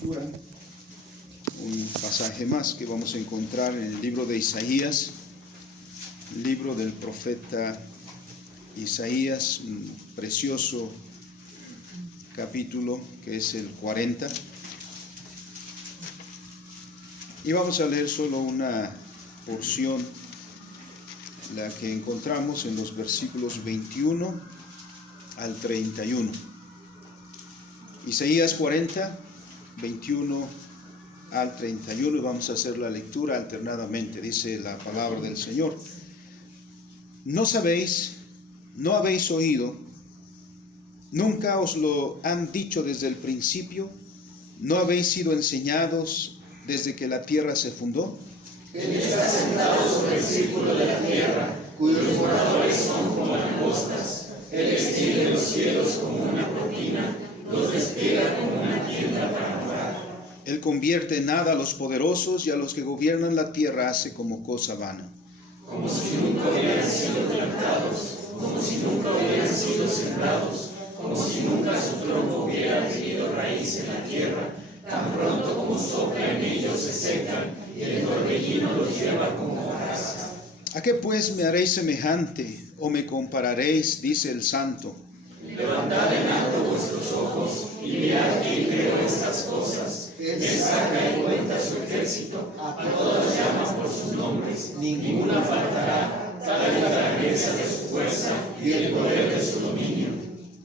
lectura, un pasaje más que vamos a encontrar en el libro de Isaías, libro del profeta Isaías, un precioso capítulo que es el 40. Y vamos a leer solo una porción, la que encontramos en los versículos 21 al 31. Isaías 40, 21 al 31, y vamos a hacer la lectura alternadamente. Dice la palabra del Señor: ¿No sabéis, no habéis oído, nunca os lo han dicho desde el principio, no habéis sido enseñados desde que la tierra se fundó? Él está sentado sobre el círculo de la tierra, cuyos moradores son como langostas. Él extiende los cielos como una cortina, los despliega como una tienda para morar. Él convierte en nada a los poderosos, y a los que gobiernan la tierra hace como cosa vana. Como si nunca hubieran sido plantados, como si nunca hubieran sido sembrados, como si nunca su tronco hubiera tenido raíz en la tierra. Tan pronto como sopla en ellos se secan, y el torbellino los lleva como hojarasca. ¿A qué pues me haréis semejante, o me compararéis? Dice el Santo. Levantad en alto vuestros ojos, y mirad quién creó estas cosas. Él saca y cuenta su ejército, a todas llamas por sus nombres. Ninguna faltará, tal es la grandeza de su fuerza y el poder de su dominio.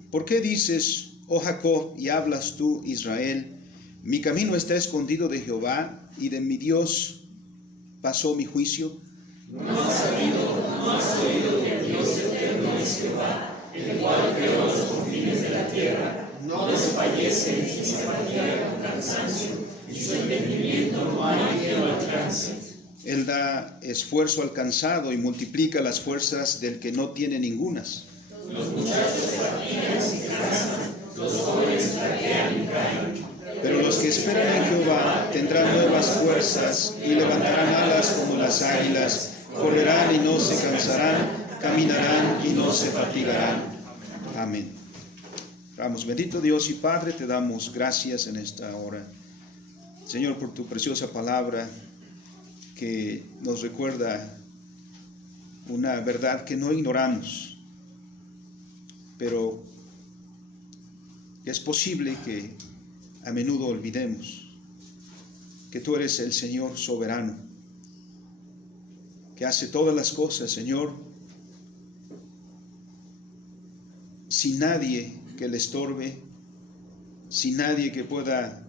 ¿Por qué dices, oh Jacob, y hablas tú, Israel? Mi camino está escondido de Jehová, y de mi Dios pasó mi juicio. ¿No has sabido, no has oído que el Dios eterno es Jehová, el cual creó los confines de la tierra? No desfallece ni se fatiga con cansancio, y su entendimiento no hay quien lo alcance. Él da esfuerzo al cansado y multiplica las fuerzas del que no tiene ningunas. Los muchachos fatigan y cansan, los jóvenes flaquean y caen. Pero los que esperan en Jehová tendrán nuevas fuerzas y levantarán alas como las águilas, correrán y no se cansarán, caminarán y no se fatigarán. Amén. Oramos. Bendito Dios y Padre, te damos gracias en esta hora, Señor, por tu preciosa palabra que nos recuerda una verdad que no ignoramos, pero es posible que a menudo olvidemos que tú eres el Señor soberano, que hace todas las cosas, Señor, sin nadie que le estorbe, sin nadie que pueda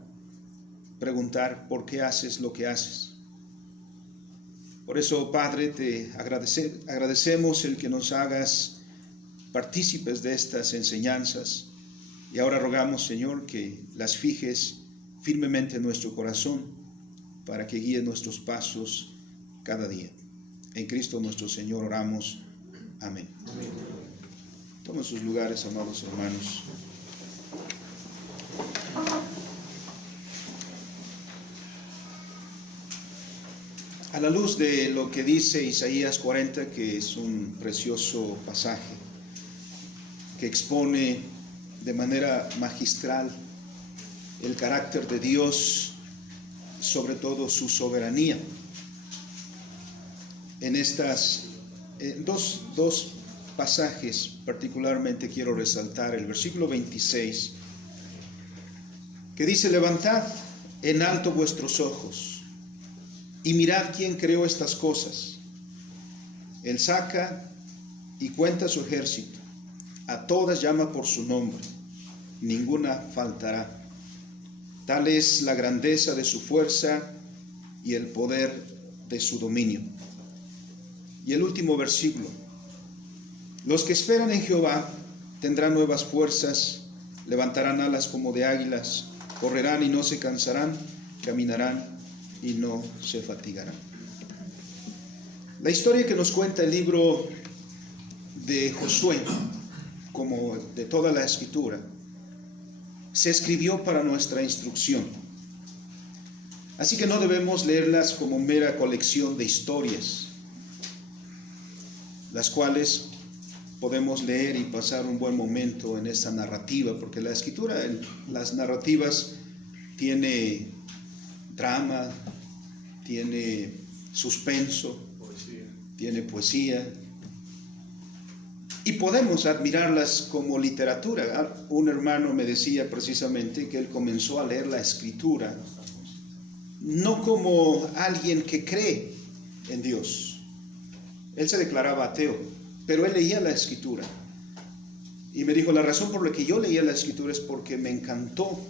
preguntar por qué haces lo que haces. Por eso, Padre, te agradecemos el que nos hagas partícipes de estas enseñanzas, y ahora rogamos, Señor, que las fijes firmemente en nuestro corazón para que guíe nuestros pasos cada día. En Cristo nuestro Señor oramos. Amén. Amén. Tomen sus lugares, amados hermanos. A la luz de lo que dice Isaías 40, que es un precioso pasaje que expone de manera magistral el carácter de Dios, sobre todo su soberanía. En dos pasajes particularmente quiero resaltar el versículo 26, que dice: levantad en alto vuestros ojos y mirad quién creó estas cosas. Él saca y cuenta su ejército, a todas llama por su nombre, ninguna faltará. Tal es la grandeza de su fuerza y el poder de su dominio. Y el último versículo: los que esperan en Jehová tendrán nuevas fuerzas, levantarán alas como de águilas, correrán y no se cansarán, caminarán y no se fatigarán. La historia que nos cuenta el libro de Josué, como de toda la Escritura, se escribió para nuestra instrucción. Así que no debemos leerlas como mera colección de historias, las cuales podemos leer y pasar un buen momento en esta narrativa, porque la Escritura, las narrativas tiene drama, tiene suspenso, tiene poesía. Y podemos admirarlas como literatura. Un hermano me decía precisamente que él comenzó a leer la Escritura no como alguien que cree en Dios. Él se declaraba ateo, pero él leía la Escritura. Y me dijo, la razón por la que yo leía la Escritura es porque me encantó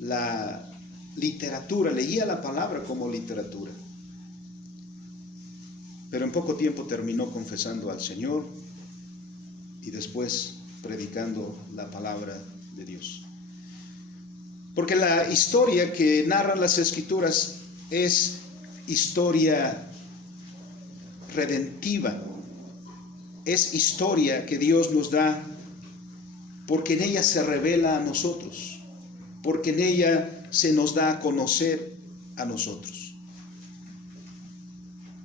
la literatura, leía la palabra como literatura. Pero en poco tiempo terminó confesando al Señor y después predicando la palabra de Dios. Porque la historia que narran las Escrituras es historia redentiva, es historia que Dios nos da porque en ella se revela a nosotros, porque en ella se nos da a conocer a nosotros.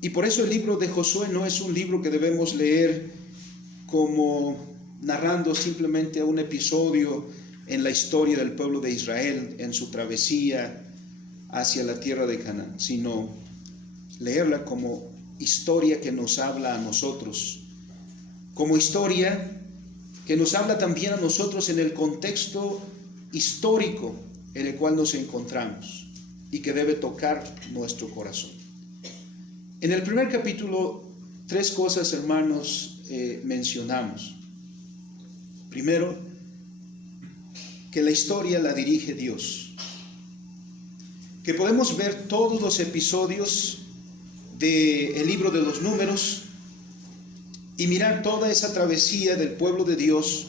Y por eso el libro de Josué no es un libro que debemos leer como narrando simplemente un episodio en la historia del pueblo de Israel, en su travesía hacia la tierra de Canaán, sino leerla como historia que nos habla a nosotros, como historia que nos habla también a nosotros en el contexto histórico en el cual nos encontramos y que debe tocar nuestro corazón. En el primer capítulo, 3 cosas, hermanos, mencionamos. Primero, que la historia la dirige Dios. Que podemos ver todos los episodios del libro de los Números y mirar toda esa travesía del pueblo de Dios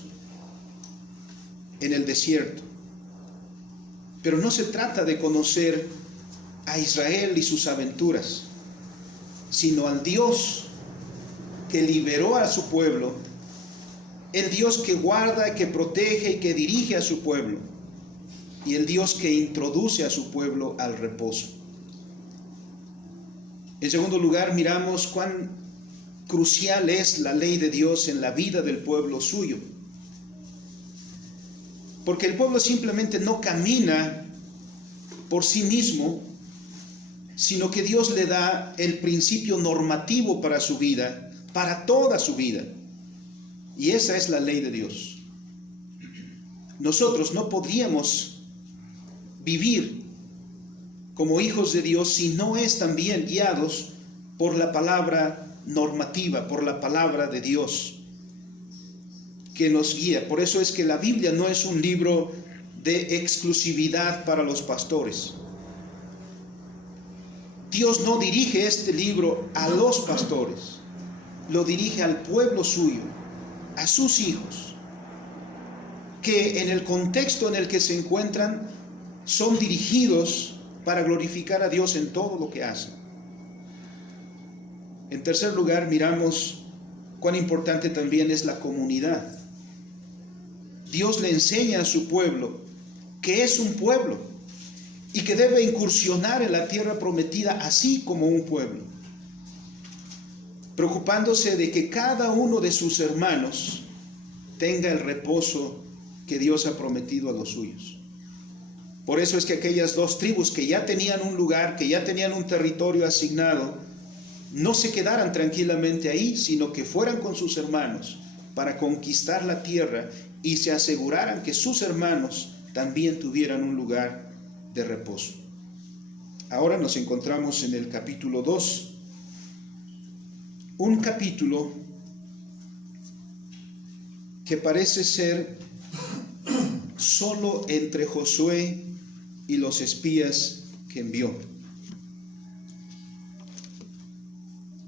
en el desierto. Pero no se trata de conocer a Israel y sus aventuras, sino al Dios que liberó a su pueblo, el Dios que guarda, que protege y que dirige a su pueblo, y el Dios que introduce a su pueblo al reposo. En segundo lugar, miramos cuán crucial es la ley de Dios en la vida del pueblo suyo. Porque el pueblo simplemente no camina por sí mismo, sino que Dios le da el principio normativo para su vida, para toda su vida. Y esa es la ley de Dios. Nosotros no podríamos vivir como hijos de Dios si no es también guiados por la palabra normativa, por la palabra de Dios que nos guía. Por eso es que la Biblia no es un libro de exclusividad para los pastores. Dios no dirige este libro a los pastores, lo dirige al pueblo suyo, a sus hijos, que en el contexto en el que se encuentran son dirigidos para glorificar a Dios en todo lo que hacen. En tercer lugar, miramos cuán importante también es la comunidad. Dios le enseña a su pueblo que es un pueblo y que debe incursionar en la tierra prometida así como un pueblo, preocupándose de que cada uno de sus hermanos tenga el reposo que Dios ha prometido a los suyos. Por eso es que aquellas 2 tribus que ya tenían un lugar, que ya tenían un territorio asignado, no se quedaran tranquilamente ahí, sino que fueran con sus hermanos para conquistar la tierra y se aseguraran que sus hermanos también tuvieran un lugar de reposo. Ahora nos encontramos en el capítulo 2, un capítulo que parece ser solo entre Josué y los espías que envió.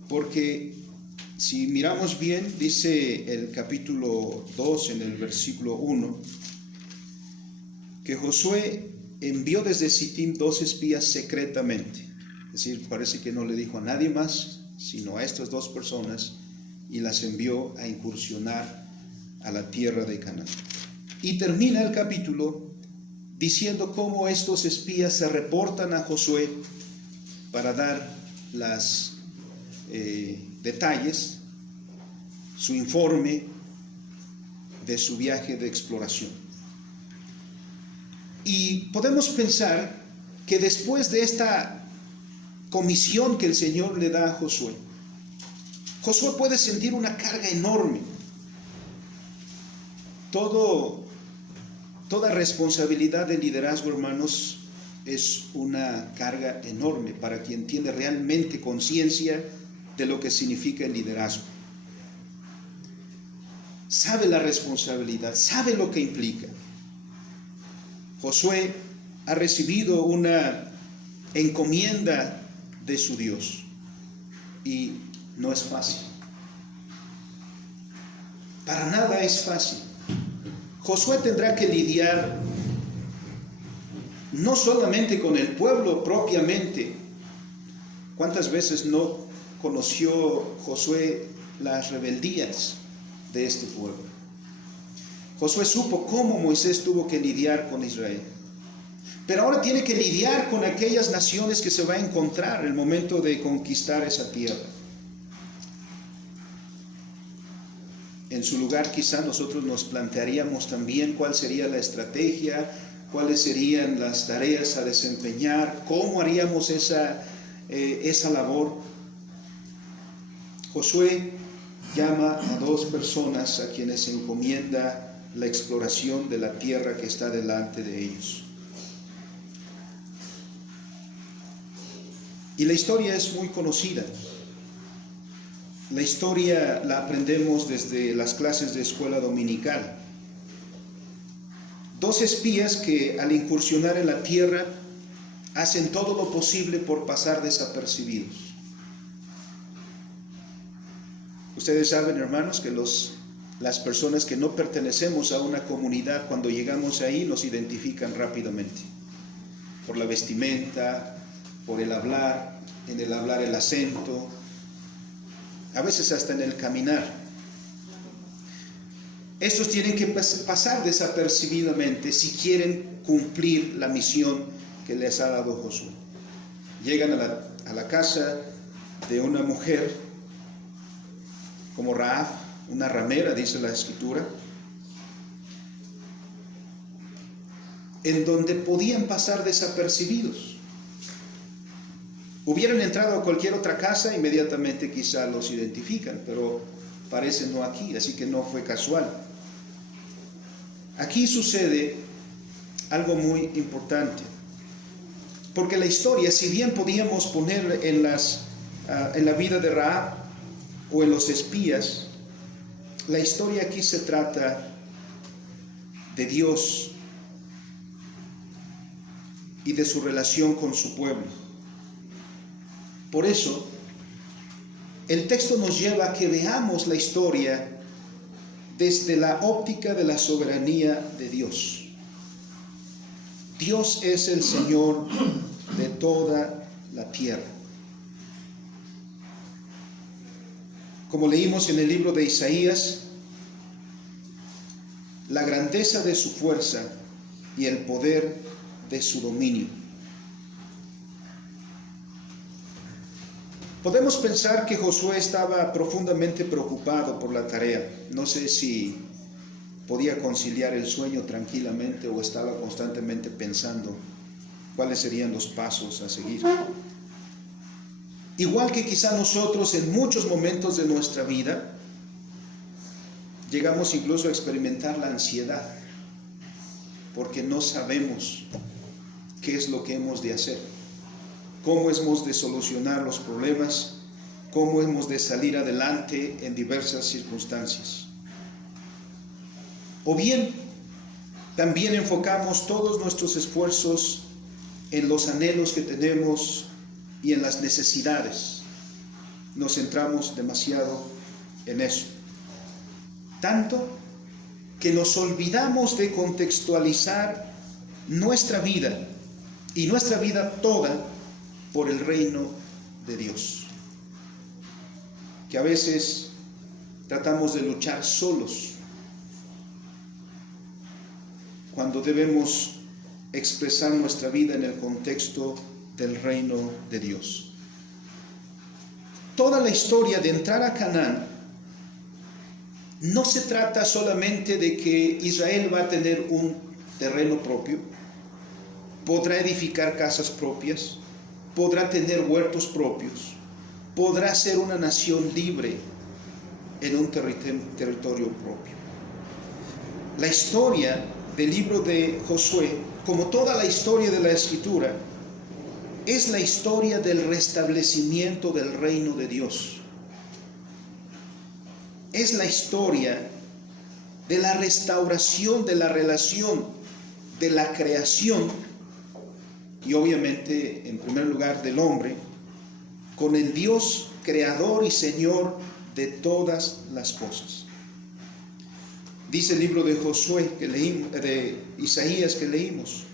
Porque si miramos bien, dice el capítulo 2 en el versículo 1, que Josué envió desde Sittim 2 espías secretamente. Es decir, parece que no le dijo a nadie más, sino a estas 2 personas, y las envió a incursionar a la tierra de Canaán. Y termina el capítulo diciendo cómo estos espías se reportan a Josué para dar las detalles, su informe de su viaje de exploración. Y podemos pensar que después de esta comisión que el Señor le da a Josué, Josué puede sentir una carga enorme. Toda responsabilidad de liderazgo, hermanos, es una carga enorme para quien tiene realmente conciencia de lo que significa el liderazgo. Sabe la responsabilidad, sabe lo que implica. Josué ha recibido una encomienda de su Dios y no es fácil. Para nada es fácil. Josué tendrá que lidiar no solamente con el pueblo propiamente. ¿Cuántas veces no conoció Josué las rebeldías de este pueblo? Josué supo cómo Moisés tuvo que lidiar con Israel. Pero ahora tiene que lidiar con aquellas naciones que se va a encontrar en el momento de conquistar esa tierra. En su lugar, quizá nosotros nos plantearíamos también cuál sería la estrategia, cuáles serían las tareas a desempeñar, cómo haríamos esa labor. Josué llama a dos personas a quienes encomienda la exploración de la tierra que está delante de ellos. Y la historia es muy conocida. La historia la aprendemos desde las clases de escuela dominical. Dos espías que al incursionar en la tierra hacen todo lo posible por pasar desapercibidos. Ustedes saben, hermanos, que las personas que no pertenecemos a una comunidad, cuando llegamos ahí nos identifican rápidamente. Por la vestimenta, por el hablar, en el hablar el acento, a veces hasta en el caminar. Estos tienen que pasar desapercibidamente si quieren cumplir la misión que les ha dado Josué. Llegan a la casa de una mujer como Rahab, una ramera, dice la Escritura, en donde podían pasar desapercibidos. Hubieran entrado a cualquier otra casa, inmediatamente quizá los identifican, pero parece no aquí, así que no fue casual. Aquí sucede algo muy importante, porque la historia, si bien podíamos poner en la vida de Rahab o en los espías, la historia aquí se trata de Dios y de su relación con su pueblo. Por eso, el texto nos lleva a que veamos la historia desde la óptica de la soberanía de Dios. Dios es el Señor de toda la tierra. Como leímos en el libro de Isaías, la grandeza de su fuerza y el poder de su dominio. Podemos pensar que Josué estaba profundamente preocupado por la tarea. No sé si podía conciliar el sueño tranquilamente o estaba constantemente pensando cuáles serían los pasos a seguir. Igual que quizá nosotros en muchos momentos de nuestra vida llegamos incluso a experimentar la ansiedad porque no sabemos qué es lo que hemos de hacer, cómo hemos de solucionar los problemas, cómo hemos de salir adelante en diversas circunstancias. O bien, también enfocamos todos nuestros esfuerzos en los anhelos que tenemos y en las necesidades. Nos centramos demasiado en eso. Tanto que nos olvidamos de contextualizar nuestra vida y nuestra vida toda por el reino de Dios. Que a veces tratamos de luchar solos cuando debemos expresar nuestra vida en el contexto del reino de Dios. Toda la historia de entrar a Canaán no se trata solamente de que Israel va a tener un terreno propio, podrá edificar casas propias, podrá tener huertos propios, podrá ser una nación libre en un territorio propio. La historia del libro de Josué, como toda la historia de la Escritura, es la historia del restablecimiento del reino de Dios. Es la historia de la restauración de la relación de la creación y obviamente en primer lugar del hombre con el Dios creador y Señor de todas las cosas. Dice el libro de Josué que leímos, de Isaías que leímos,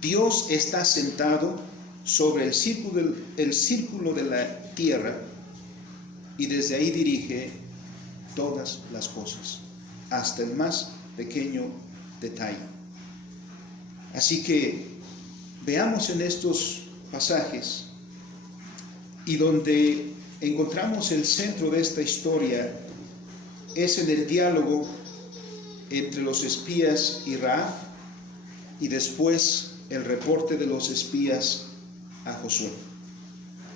Dios está sentado sobre el círculo de la tierra y desde ahí dirige todas las cosas, hasta el más pequeño detalle. Así que veamos en estos pasajes y donde encontramos el centro de esta historia es en el diálogo entre los espías y Rahab y después el reporte de los espías a Josué.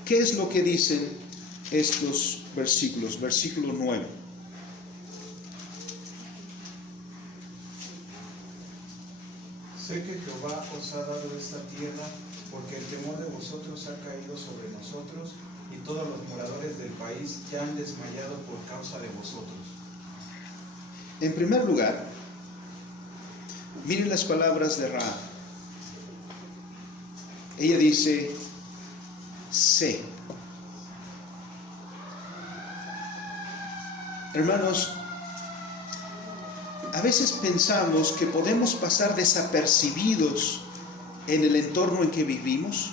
¿Qué es lo que dicen estos versículos? Versículo 9. Sé que Jehová os ha dado esta tierra, porque el temor de vosotros ha caído sobre nosotros, y todos los moradores del país ya han desmayado por causa de vosotros. En primer lugar, miren las palabras de Rahab. Ella dice, sé. Hermanos, a veces pensamos que podemos pasar desapercibidos en el entorno en que vivimos.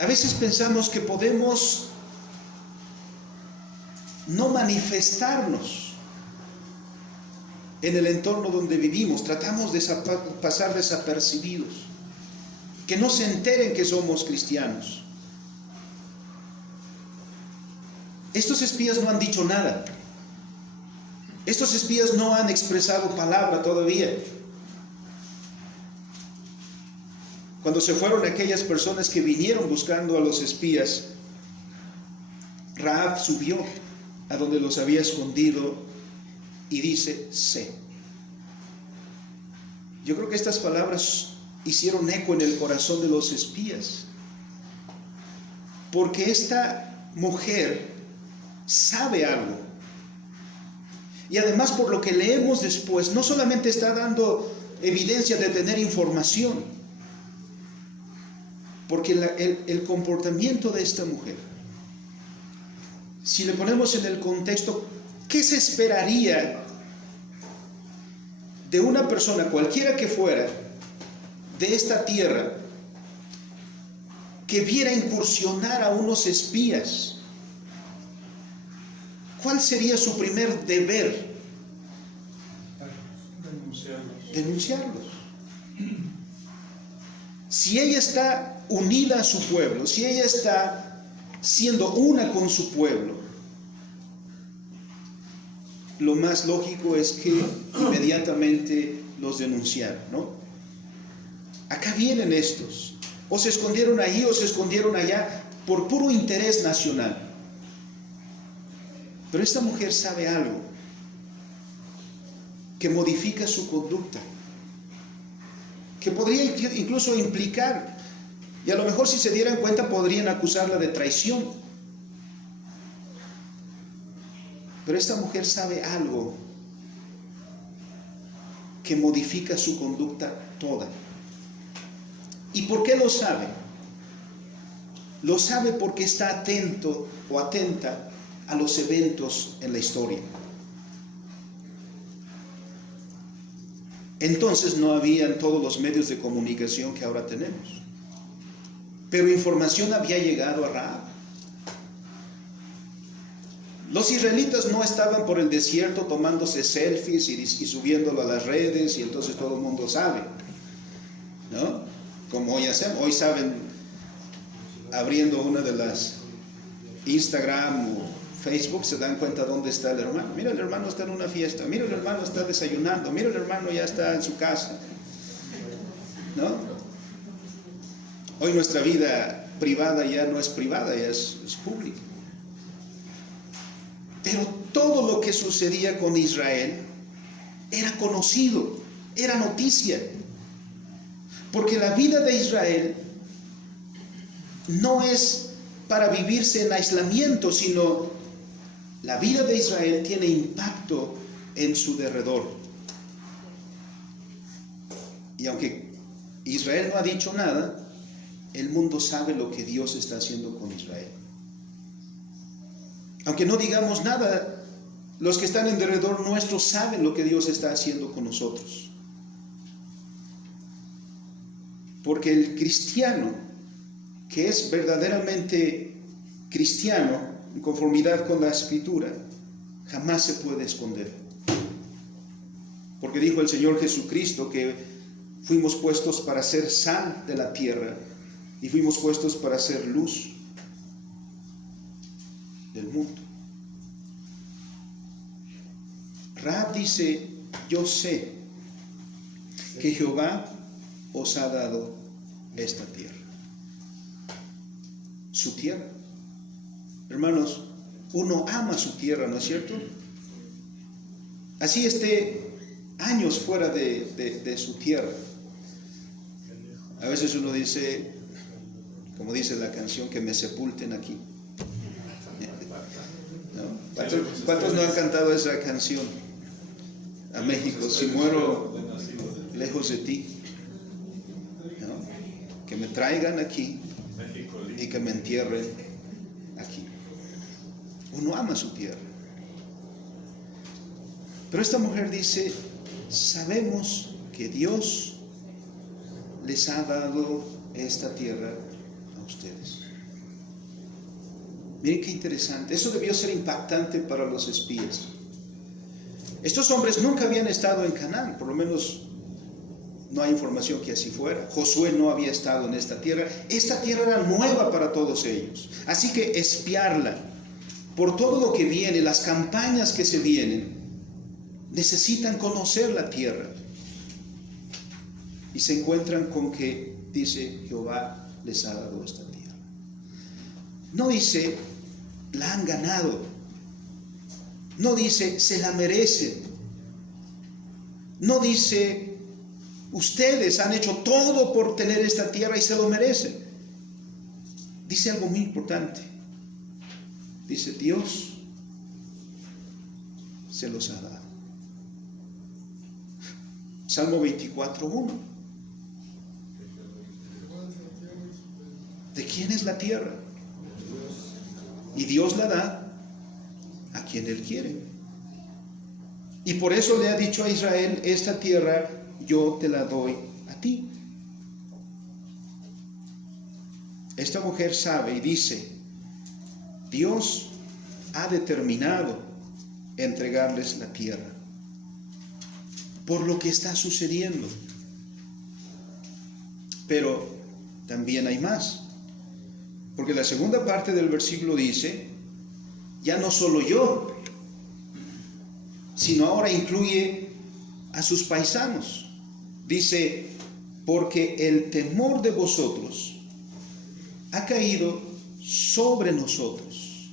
A veces pensamos que podemos no manifestarnos en el entorno donde vivimos. Tratamos de pasar desapercibidos, que no se enteren que somos cristianos. Estos espías no han dicho nada. Estos espías no han expresado palabra todavía. Cuando se fueron aquellas personas que vinieron buscando a los espías, Rahab subió a donde los había escondido y dice, sé. Yo creo que estas palabras hicieron eco en el corazón de los espías, porque esta mujer sabe algo. Y además, por lo que leemos después, no solamente está dando evidencia de tener información, porque el comportamiento de esta mujer, si le ponemos en el contexto, ¿qué se esperaría de una persona, cualquiera que fuera, de esta tierra, que viera incursionar a unos espías? ¿Cuál sería su primer deber? Denunciarlos. Si ella está unida a su pueblo, si ella está siendo una con su pueblo, lo más lógico es que inmediatamente los denunciaran, ¿no? Acá vienen estos, o se escondieron ahí o se escondieron allá por puro interés nacional. Pero esta mujer sabe algo que modifica su conducta, que podría incluso implicar, y a lo mejor si se dieran cuenta podrían acusarla de traición. Pero esta mujer sabe algo que modifica su conducta toda. ¿Y por qué lo sabe? Lo sabe porque está atento o atenta a los eventos en la historia. Entonces no habían todos los medios de comunicación que ahora tenemos, pero información había llegado a Rahab. Los israelitas no estaban por el desierto tomándose selfies y subiéndolo a las redes y entonces todo el mundo sabe, ¿no? Como hoy hacemos, hoy saben, abriendo una de las Instagram o Facebook, se dan cuenta dónde está el hermano. Mira, el hermano está en una fiesta, mira, el hermano está desayunando, mira, el hermano ya está en su casa. ¿no? Hoy nuestra vida privada ya no es privada, ya es pública. Pero todo lo que sucedía con Israel era conocido, era noticia. Porque la vida de Israel no es para vivirse en aislamiento, sino la vida de Israel tiene impacto en su derredor. Y aunque Israel no ha dicho nada, el mundo sabe lo que Dios está haciendo con Israel. Aunque no digamos nada, los que están en derredor nuestro saben lo que Dios está haciendo con nosotros. Porque el cristiano, que es verdaderamente cristiano, en conformidad con la Escritura, jamás se puede esconder. Porque dijo el Señor Jesucristo que fuimos puestos para ser sal de la tierra y fuimos puestos para ser luz del mundo. Rahab dice: yo sé que Jehová os ha dado esta tierra. Su tierra. Hermanos, uno ama su tierra, ¿no es cierto? Así esté años fuera de su tierra. A veces uno dice, como dice la canción, que me sepulten aquí. ¿No? ¿Cuántos no han cantado esa canción? A México, si muero lejos de ti, ¿no? Que me traigan aquí y que me entierren aquí. Uno ama su tierra. Pero esta mujer dice: sabemos que Dios les ha dado esta tierra a ustedes. Miren qué interesante. Eso debió ser impactante para los espías. Estos hombres nunca habían estado en Canaán, por lo menos no hay información que así fuera. Josué no había estado en esta tierra. Esta tierra era nueva para todos ellos. Así que espiarla por todo lo que viene, las campañas que se vienen, necesitan conocer la tierra. Y se encuentran con que dice: Jehová les ha dado esta tierra. No dice: la han ganado. No dice: se la merecen. No dice: ustedes han hecho todo por tener esta tierra y se lo merecen. Dice algo muy importante. Dice: Dios se los ha dado. Salmo 24:1. ¿De quién es la tierra? Y Dios la da a quien Él quiere. Y por eso le ha dicho a Israel: esta tierra yo te la doy a ti. Esta mujer sabe y dice: Dios ha determinado entregarles la tierra por lo que está sucediendo. Pero también hay más. Porque la segunda parte del versículo dice: ya no solo yo, sino ahora incluye a sus paisanos. Dice: porque el temor de vosotros ha caído sobre nosotros.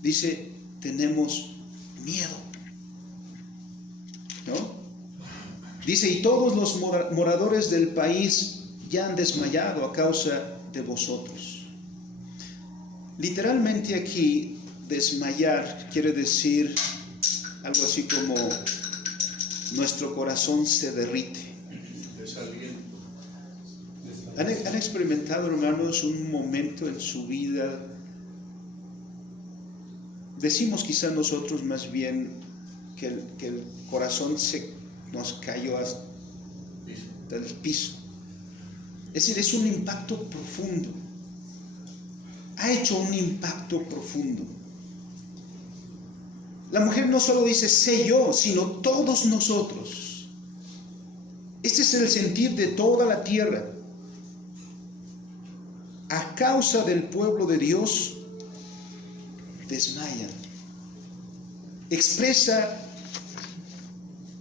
Dice: tenemos miedo, ¿no? Dice: y todos los moradores del país ya han desmayado a causa de vosotros. Literalmente aquí, desmayar quiere decir algo así como: nuestro corazón se derrite. ¿Han experimentado, hermanos, un momento en su vida? Decimos quizá nosotros más bien que el corazón se nos cayó hasta el piso. Es decir, es un impacto profundo. Ha hecho un impacto profundo. La mujer no solo dice: sé yo, sino todos nosotros. Este es el sentir de toda la tierra. A causa del pueblo de Dios, desmayan. Expresa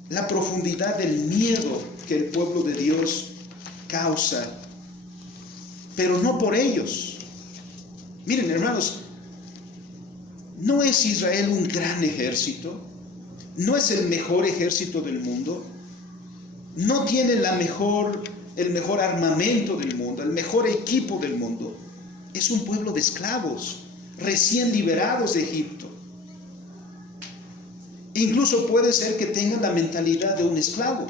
la profundidad del miedo que el pueblo de Dios causa, pero no por ellos. Miren, hermanos, ¿no es Israel un gran ejército? ¿No es el mejor ejército del mundo? ¿No tiene el mejor armamento del mundo, el mejor equipo del mundo? Es un pueblo de esclavos, recién liberados de Egipto. Incluso puede ser que tengan la mentalidad de un esclavo,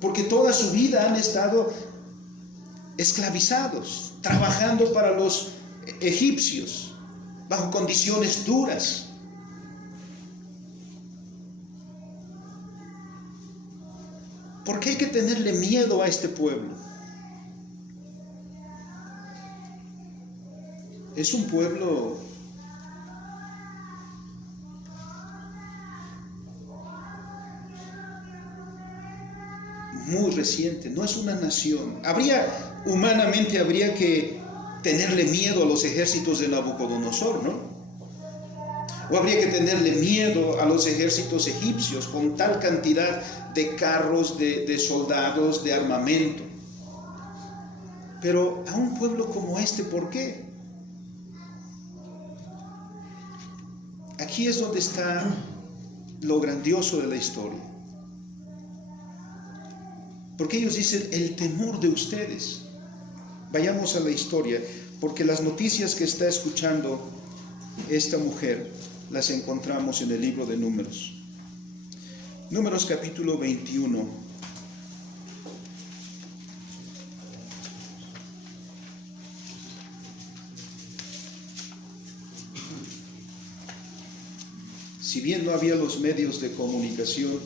porque toda su vida han estado esclavizados, trabajando para los egipcios, bajo condiciones duras. ¿Por qué hay que tenerle miedo a este pueblo? Es un pueblo muy reciente, no es una nación. Humanamente habría que tenerle miedo a los ejércitos de Nabucodonosor, ¿no? O habría que tenerle miedo a los ejércitos egipcios con tal cantidad de carros, de soldados, de armamento. Pero a un pueblo como este, ¿por qué? Aquí es donde está lo grandioso de la historia. Porque ellos dicen, el temor de ustedes. Vayamos a la historia, porque las noticias que está escuchando esta mujer las encontramos en el libro de Números. Números capítulo 21. Si bien no había los medios de comunicación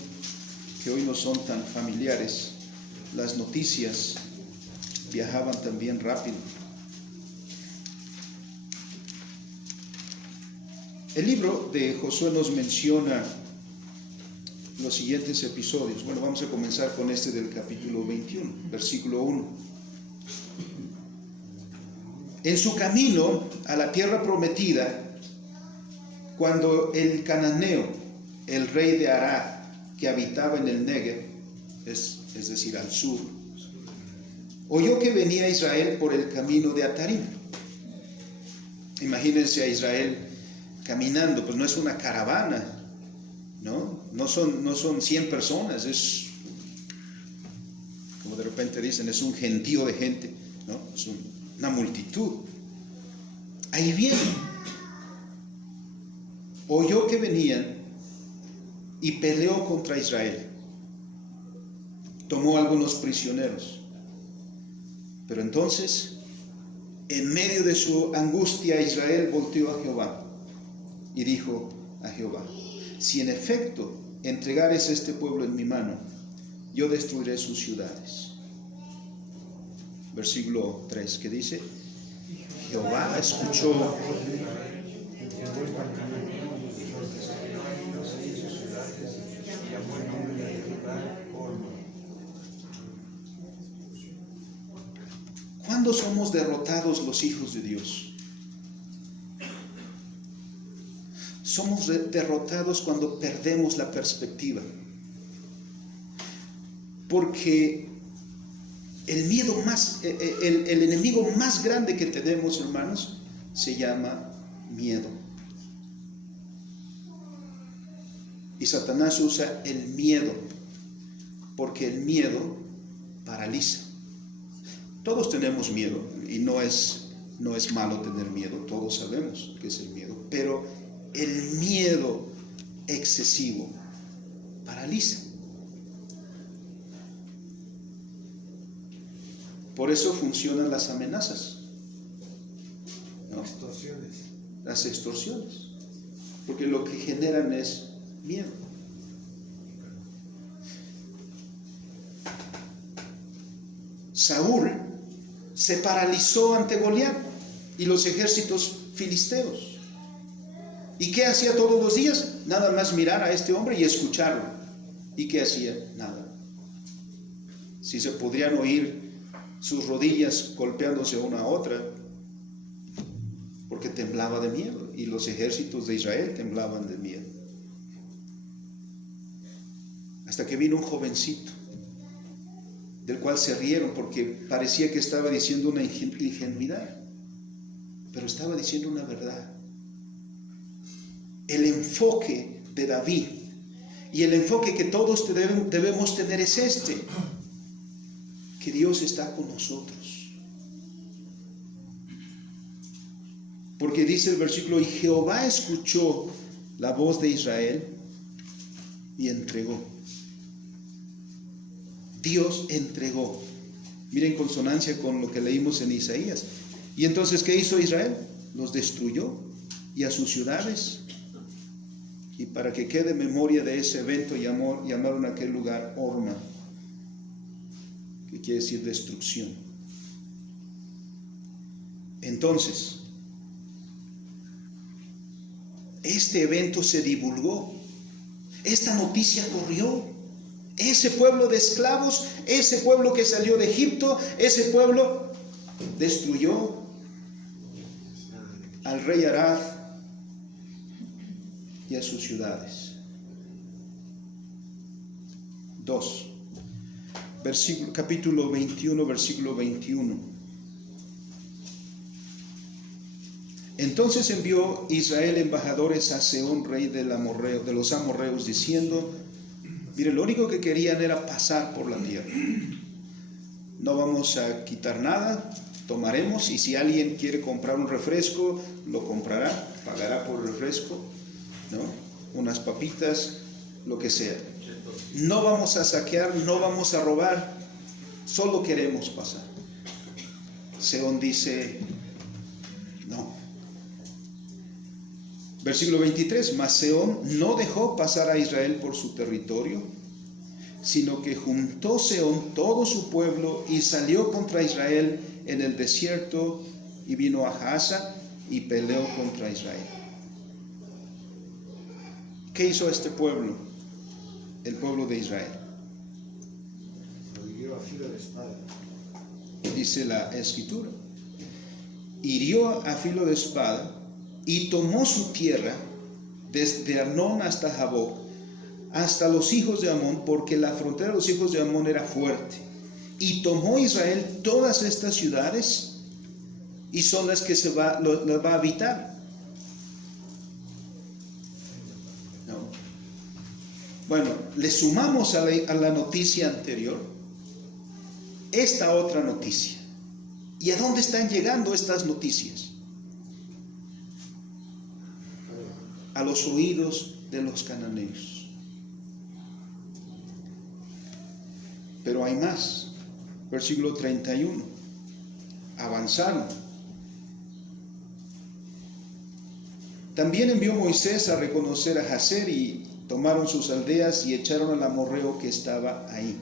que hoy no son tan familiares, las noticias viajaban también rápido. El libro de Josué nos menciona los siguientes episodios. Bueno, vamos a comenzar con este del capítulo 21, versículo 1. En su camino a la tierra prometida, cuando el cananeo, el rey de Arad, que habitaba en el Negev, es decir, al sur, oyó que venía Israel por el camino de Atarim. Imagínense a Israel caminando, pues no es una caravana, no son 100 personas, es, como de repente dicen, es un gentío de gente, ¿no? Es una multitud. Ahí vienen. Oyó que venían y peleó contra Israel. Tomó algunos prisioneros. Pero entonces, en medio de su angustia, Israel volteó a Jehová y dijo a Jehová: si en efecto entregares este pueblo en mi mano, yo destruiré sus ciudades. Versículo 3, que dice: Jehová escuchó. ¿Cuándo somos derrotados los hijos de Dios? Somos derrotados cuando perdemos la perspectiva. Porque el enemigo más grande que tenemos, hermanos, se llama miedo. Y Satanás usa el miedo, porque el miedo paraliza. Todos tenemos miedo, y no es malo tener miedo, todos sabemos que es el miedo, pero el miedo excesivo paraliza. Por eso funcionan las amenazas, ¿no? Las extorsiones, porque lo que generan es miedo. Saúl se paralizó ante Goliat y los ejércitos filisteos. ¿Y qué hacía todos los días? Nada más mirar a este hombre y escucharlo. ¿Y qué hacía? Nada. Si se podrían oír sus rodillas golpeándose una a otra, porque temblaba de miedo, y los ejércitos de Israel temblaban de miedo. Hasta que vino un jovencito del cual se rieron porque parecía que estaba diciendo una ingenuidad, pero estaba diciendo una verdad. El enfoque de David y el enfoque que todos debemos tener es este: que Dios está con nosotros. Porque dice el versículo: y Jehová escuchó la voz de Israel y entregó. Dios entregó. Miren, en consonancia con lo que leímos en Isaías. Y entonces, ¿qué hizo Israel? Los destruyó, y a sus ciudades. Y para que quede memoria de ese evento, llamaron a aquel lugar Horma, que quiere decir destrucción. Entonces, este evento se divulgó, esta noticia corrió. Ese pueblo de esclavos, ese pueblo que salió de Egipto, ese pueblo destruyó al rey Arad y a sus ciudades. 2. Capítulo 21, versículo 21. Entonces envió Israel embajadores a Sehón, rey de los amorreos, diciendo: miren, lo único que querían era pasar por la tierra. No vamos a quitar nada, tomaremos, y si alguien quiere comprar un refresco, lo comprará, pagará por el refresco, ¿no? Unas papitas, lo que sea. No vamos a saquear, no vamos a robar, solo queremos pasar. Sehón dice: no. Versículo 23, mas Sehón no dejó pasar a Israel por su territorio, sino que juntó Sehón todo su pueblo y salió contra Israel en el desierto, y vino a Jaza y peleó contra Israel. ¿Qué hizo este pueblo? El pueblo de Israel. Lo hirió a filo de espada. Dice la escritura: hirió a filo de espada y tomó su tierra desde Arnón hasta Jaboc, hasta los hijos de Amón, porque la frontera de los hijos de Amón era fuerte. Y tomó Israel todas estas ciudades, y son las que las va a habitar. ¿No? Bueno, le sumamos a la noticia anterior esta otra noticia. ¿Y a dónde están llegando estas noticias? A los oídos de los cananeos. Pero hay más. Versículo 31. Avanzaron. También envió Moisés a reconocer a Jazer, y tomaron sus aldeas y echaron al amorreo que estaba ahí.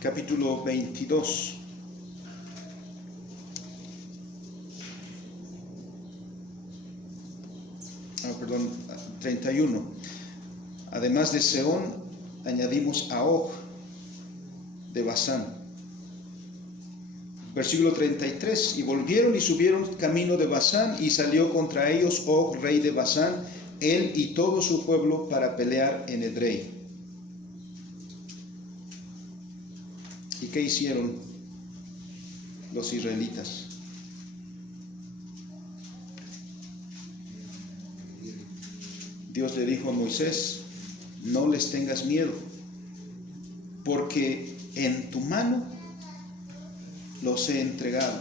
Capítulo 22. 31. Además de Sehón, añadimos a Og de Basán. Versículo 33. Y volvieron y subieron camino de Basán, y salió contra ellos Og, rey de Basán, él y todo su pueblo, para pelear en Edrei. ¿Y qué hicieron los israelitas? Dios le dijo a Moisés: no les tengas miedo, porque en tu mano los he entregado,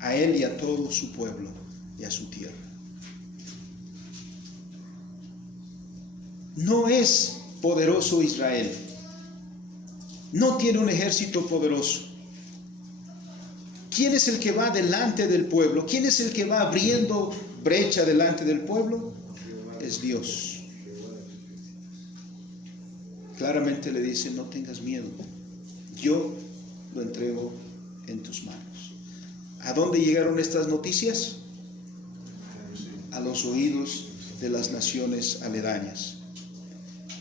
a él y a todo su pueblo y a su tierra. No es poderoso Israel, no tiene un ejército poderoso. ¿Quién es el que va delante del pueblo? ¿Quién es el que va abriendo brecha delante del pueblo? Es Dios. Claramente le dice: no tengas miedo, yo lo entrego en tus manos. ¿A dónde llegaron estas noticias? A los oídos de las naciones aledañas.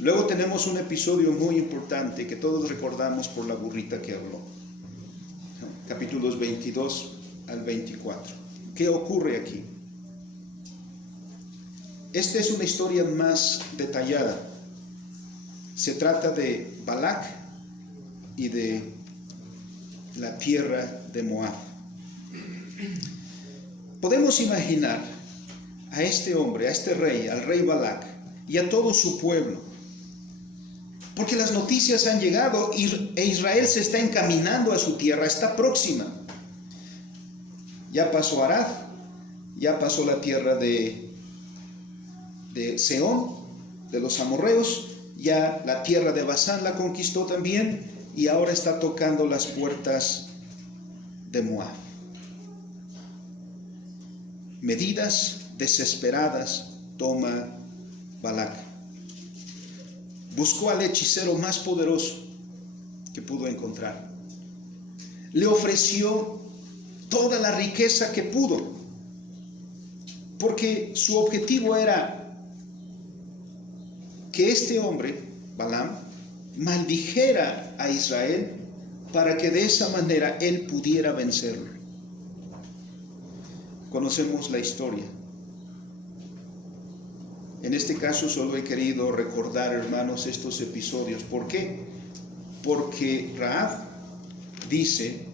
Luego tenemos un episodio muy importante que todos recordamos por la burrita que habló. Capítulos 22 al 24. ¿Qué ocurre aquí? Esta es una historia más detallada. Se trata de Balac y de la tierra de Moab. Podemos imaginar a este hombre, a este rey, al rey Balac y a todo su pueblo, porque las noticias han llegado e Israel se está encaminando a su tierra, está próxima. Ya pasó Arad, ya pasó la tierra de Sehón, de los amorreos, ya la tierra de Basán la conquistó también, y ahora está tocando las puertas de Moab. Medidas desesperadas toma Balac. Buscó al hechicero más poderoso que pudo encontrar. Le ofreció toda la riqueza que pudo, porque su objetivo era que este hombre, Balaam, maldijera a Israel para que de esa manera él pudiera vencerlo. Conocemos la historia. En este caso solo he querido recordar, hermanos, estos episodios. ¿Por qué? Porque Rahab dice,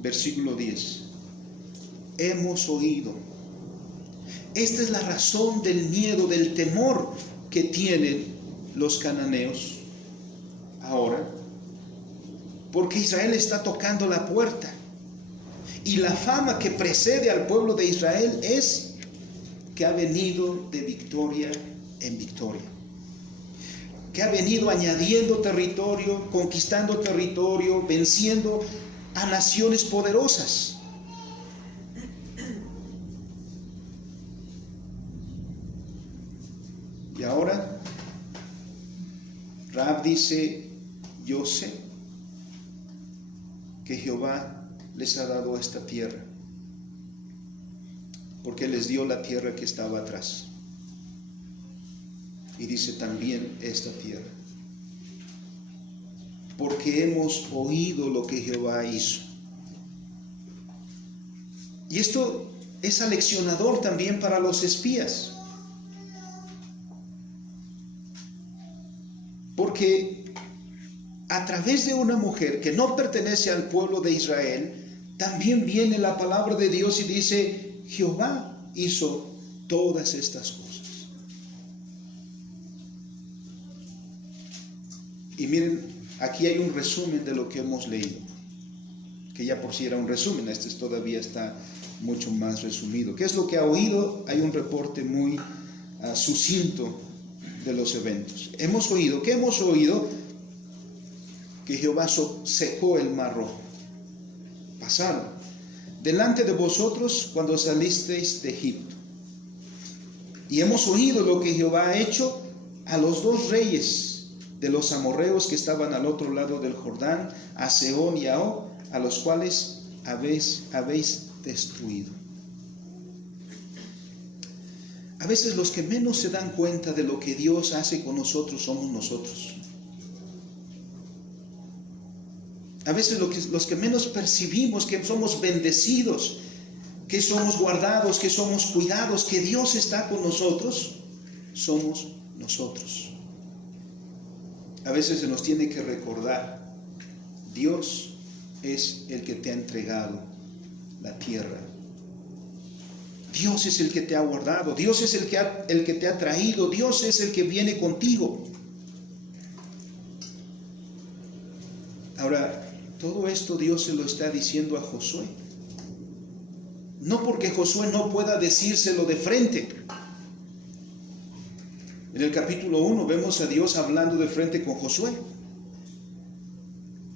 versículo 10, hemos oído. Esta es la razón del miedo, del temor que tienen los cananeos ahora, porque Israel está tocando la puerta, y la fama que precede al pueblo de Israel es que ha venido de victoria en victoria, que ha venido añadiendo territorio, conquistando territorio, venciendo a naciones poderosas. Y ahora Rahab dice, yo sé que Jehová les ha dado esta tierra, porque les dio la tierra que estaba atrás. Y dice también esta tierra, porque hemos oído lo que Jehová hizo. Y esto es aleccionador también para los espías, porque a través de una mujer que no pertenece al pueblo de Israel, también viene la palabra de Dios y dice, Jehová hizo todas estas cosas. Y miren, aquí hay un resumen de lo que hemos leído, que ya por sí era un resumen, este todavía está mucho más resumido. ¿Qué es lo que ha oído? Hay un reporte muy sucinto de los eventos. Hemos oído, ¿qué hemos oído? Que Jehová secó el mar rojo. Pasaron delante de vosotros cuando salisteis de Egipto. Y hemos oído lo que Jehová ha hecho a los dos reyes de los amorreos que estaban al otro lado del Jordán, a Sehón y a Og, a los cuales habéis destruido. A veces los que menos se dan cuenta de lo que Dios hace con nosotros somos nosotros. A veces los que menos percibimos que somos bendecidos, que somos guardados, que somos cuidados, que Dios está con nosotros, somos nosotros. A veces se nos tiene que recordar, Dios es el que te ha entregado la tierra. Dios es el que te ha guardado, Dios es el que te ha traído, Dios es el que viene contigo. Ahora, todo esto Dios se lo está diciendo a Josué. No porque Josué no pueda decírselo de frente. En el capítulo 1 vemos a Dios hablando de frente con Josué.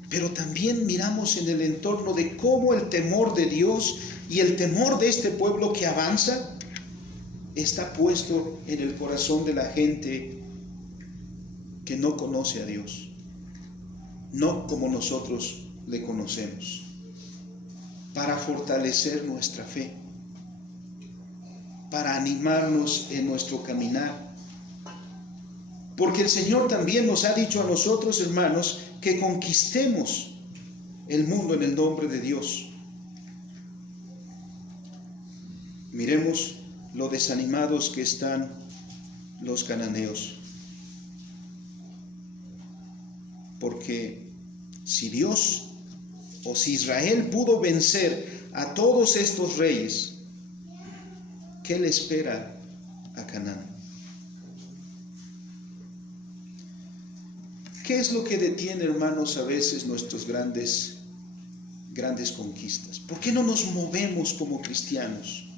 Pero también miramos en el entorno de cómo el temor de Dios y el temor de este pueblo que avanza está puesto en el corazón de la gente que no conoce a Dios, no como nosotros le conocemos, para fortalecer nuestra fe, para animarnos en nuestro caminar. Porque el Señor también nos ha dicho a nosotros, hermanos, que conquistemos el mundo en el nombre de Dios. Miremos lo desanimados que están los cananeos. Porque si Dios o si Israel pudo vencer a todos estos reyes, ¿qué le espera a Canaán? ¿Qué es lo que detiene, hermanos, a veces nuestras grandes conquistas? ¿Por qué no nos movemos como cristianos?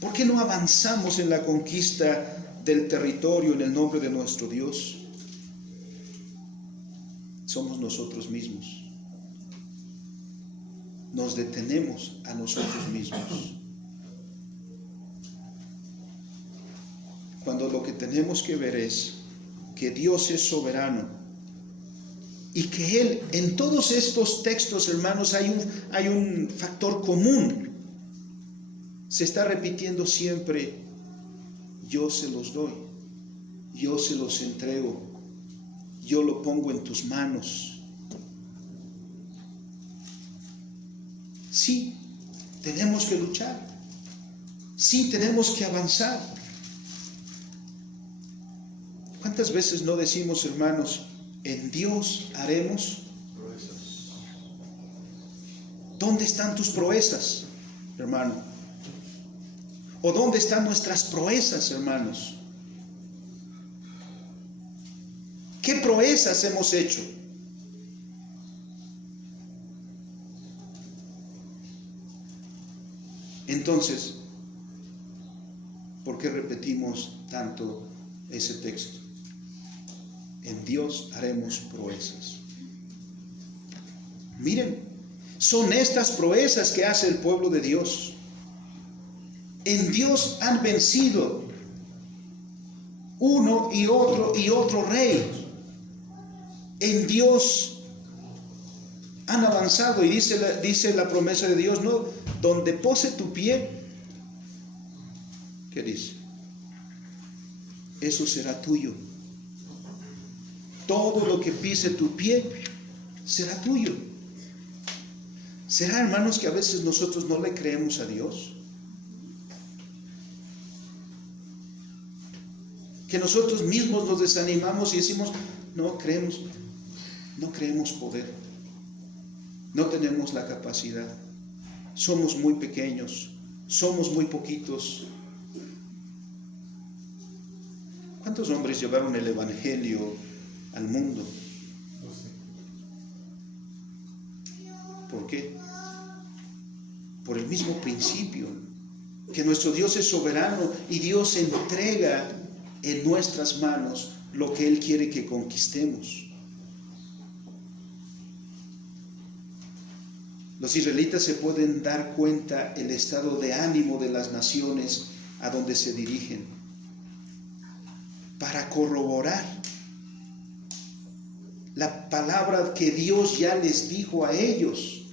¿Por qué no avanzamos en la conquista del territorio en el nombre de nuestro Dios? Somos nosotros mismos. Nos detenemos a nosotros mismos. Cuando lo que tenemos que ver es que Dios es soberano y que Él, en todos estos textos, hermanos, hay un factor común. Se está repitiendo siempre: yo se los doy, yo se los entrego, yo lo pongo en tus manos. Sí, tenemos que luchar. Sí, tenemos que avanzar. ¿Cuántas veces no decimos, hermanos, en Dios haremos proezas? ¿Dónde están tus proezas, hermano? ¿O dónde están nuestras proezas, hermanos? ¿Qué proezas hemos hecho? Entonces, ¿por qué repetimos tanto ese texto? En Dios haremos proezas. Miren, son estas proezas que hace el pueblo de Dios. En Dios han vencido uno y otro rey. En Dios han avanzado, y dice la promesa de Dios, ¿no? Donde pose tu pie, ¿qué dice? Eso será tuyo. Todo lo que pise tu pie será tuyo. ¿Será, hermanos, que a veces nosotros no le creemos a Dios? Que nosotros mismos nos desanimamos y decimos: no creemos poder, no tenemos la capacidad, somos muy pequeños, somos muy poquitos. ¿Cuántos hombres llevaron el evangelio al mundo? ¿Por qué? Por el mismo principio, que nuestro Dios es soberano y Dios entrega en nuestras manos lo que Él quiere que conquistemos. Los israelitas se pueden dar cuenta el estado de ánimo de las naciones a donde se dirigen, para corroborar la palabra que Dios ya les dijo a ellos: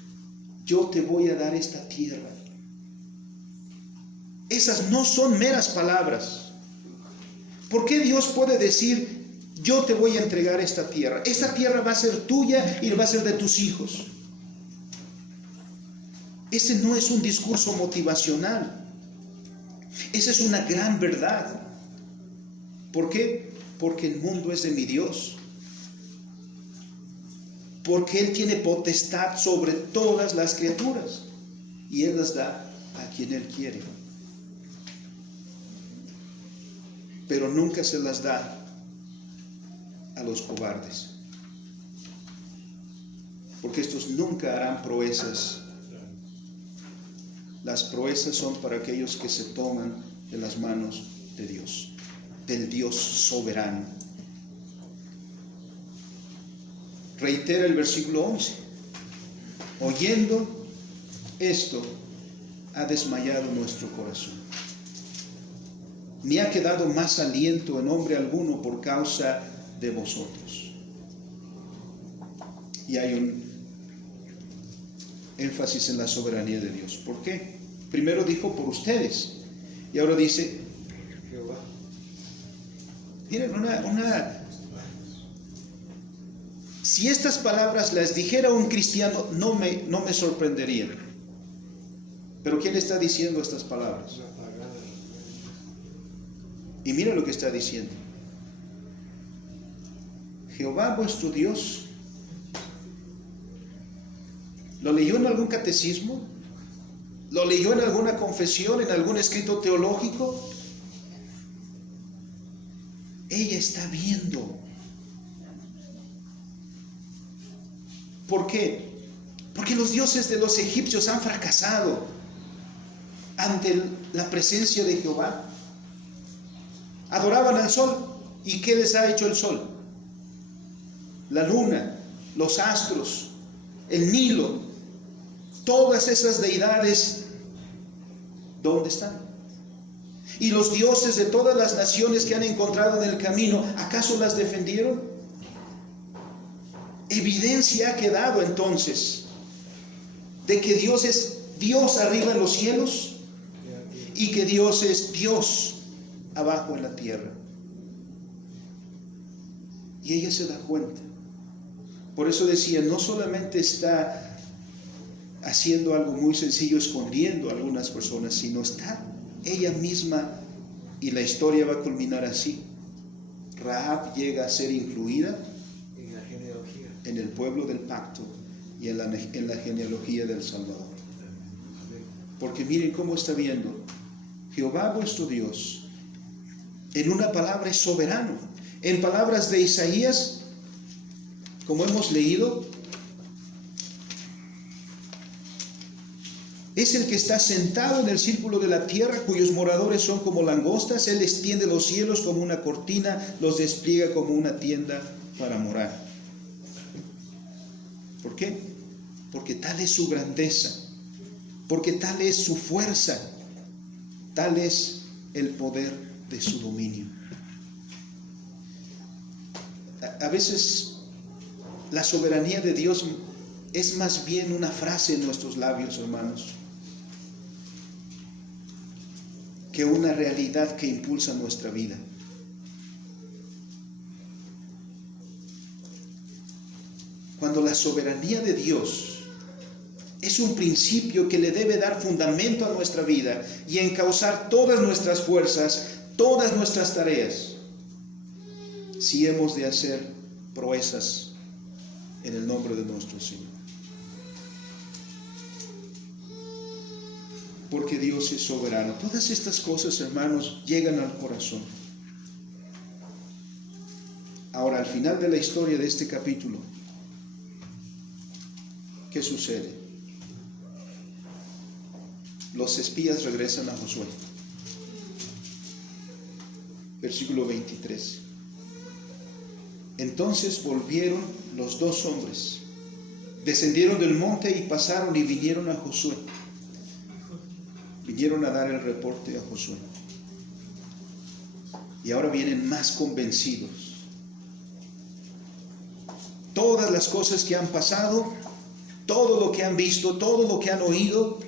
yo te voy a dar esta tierra. Esas no son meras palabras. ¿Por qué Dios puede decir: yo te voy a entregar esta tierra? Esta tierra va a ser tuya y va a ser de tus hijos. Ese no es un discurso motivacional. Esa es una gran verdad. ¿Por qué? Porque el mundo es de mi Dios. Porque Él tiene potestad sobre todas las criaturas y Él las da a quien Él quiere. Pero nunca se las da a los cobardes, porque estos nunca harán proezas. Las proezas son para aquellos que se toman de las manos de Dios, del Dios soberano. Reitera el versículo 11: oyendo esto, ha desmayado nuestro corazón, ni ha quedado más aliento en hombre alguno por causa de vosotros. Y hay un énfasis en la soberanía de Dios. ¿Por qué? Primero dijo por ustedes, y ahora dice Jehová. Miren, si estas palabras las dijera un cristiano, no me sorprenderían. Pero ¿quién está diciendo estas palabras? Y mira lo que está diciendo: Jehová vuestro Dios ¿Lo leyó en algún catecismo? ¿Lo leyó en alguna confesión, en algún escrito teológico? Ella está viendo. ¿Por qué? Porque los dioses de los egipcios han fracasado ante la presencia de Jehová. Adoraban al sol. ¿Y qué les ha hecho el sol? La luna, los astros, el Nilo, todas esas deidades, ¿dónde están? Y los dioses de todas las naciones que han encontrado en el camino, ¿acaso las defendieron? Evidencia ha quedado entonces de que Dios es Dios arriba en los cielos y que Dios es Dios abajo en la tierra. Y ella se da cuenta. Por eso decía, no solamente está haciendo algo muy sencillo, escondiendo a algunas personas, sino está ella misma, y la historia va a culminar así. Rahab llega a ser incluida En la genealogía. en el pueblo del pacto y en la genealogía del Salvador. Porque miren cómo está viendo. Jehová vuestro Dios, en una palabra, es soberano. En palabras de Isaías, como hemos leído, es el que está sentado en el círculo de la tierra, cuyos moradores son como langostas. Él extiende los cielos como una cortina, los despliega como una tienda para morar. ¿Por qué? Porque tal es su grandeza, porque tal es su fuerza, tal es el poder de su dominio. A veces la soberanía de Dios es más bien una frase en nuestros labios, hermanos, que una realidad que impulsa nuestra vida. Cuando la soberanía de Dios es un principio que le debe dar fundamento a nuestra vida y encauzar todas nuestras fuerzas, todas nuestras tareas, si hemos de hacer proezas en el nombre de nuestro Señor. Porque Dios es soberano. Todas estas cosas, hermanos, llegan al corazón. Ahora, al final de la historia de este capítulo, ¿qué sucede? Los espías regresan a Josué. Versículo 23. Entonces volvieron los dos hombres, descendieron del monte y pasaron y vinieron a Josué. Vinieron a dar el reporte a Josué. Y ahora vienen más convencidos. Todas las cosas que han pasado, todo lo que han visto, todo lo que han oído,